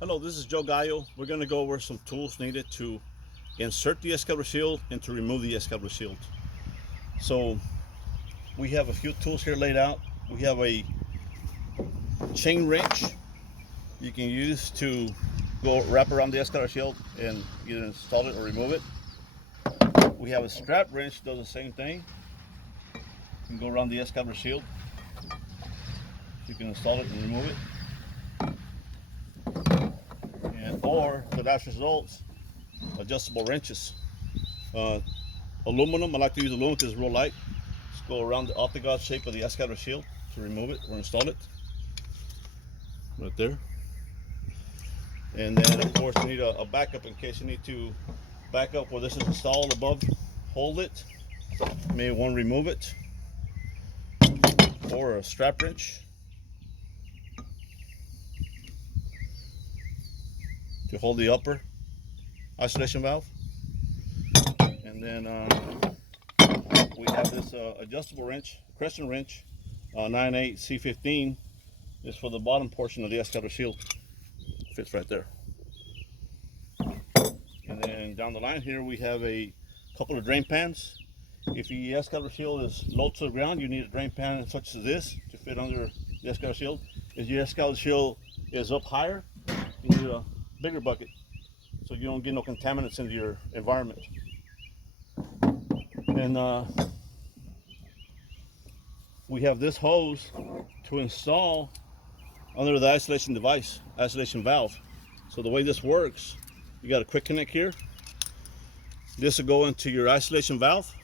Hello, this is Joe Gallo. We're going to go over some tools needed to insert the Excalibur Shield and to remove the Excalibur Shield. So we have a few tools here laid out. We have a chain wrench you can use to go wrap around the Excalibur Shield and either install it or remove it. We have a strap wrench that does the same thing. You can go around the Excalibur Shield. You can install it and remove it. Or the last results, adjustable wrenches. Aluminum, I like to use aluminum because it's real light. Just go around the octagon shape of the Excalibur Shield to remove it or install it. Right there. And then of course you need a backup in case you need to back up where this is installed above, hold it. Maybe want to remove it. Or a strap wrench to hold the upper isolation valve. And then we have this adjustable wrench, crescent wrench, 9/8 C15. Is for the bottom portion of the Excalibur Shield. Fits right there. And then down the line here we have a couple of drain pans. If the Excalibur Shield is low to the ground, you need a drain pan such as this to fit under the Excalibur Shield. If your Excalibur Shield is up higher, you need a bigger bucket so you don't get no contaminants into your environment. And we have this hose to install under the isolation device, isolation valve. So the way this works, you got a quick connect here. This will go into your isolation valve.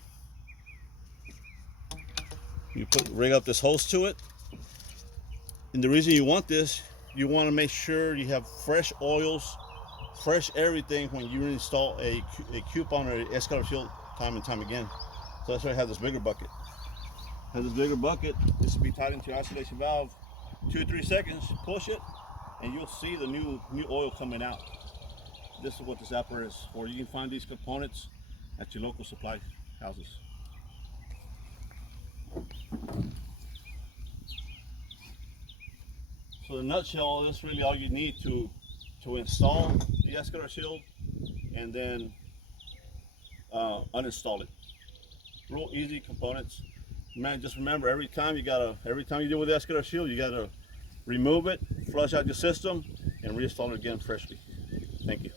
You rig up this hose to it. And the reason you want this, you want to make sure you have fresh oils, fresh everything when you install a coupon or an Excalibur Shield time and time again. So that's why I have this bigger bucket. Has this bigger bucket. This will be tied into your isolation valve. 2 or 3 seconds, push it, and you'll see the new oil coming out. This is what this apparatus is for. You can find these components at your local supply houses. So in a nutshell, this is really all you need to install the Excalibur Shield and then uninstall it. Real easy components. Man, just remember every time you deal with the Excalibur Shield, you gotta remove it, flush out your system, and reinstall it again freshly. Thank you.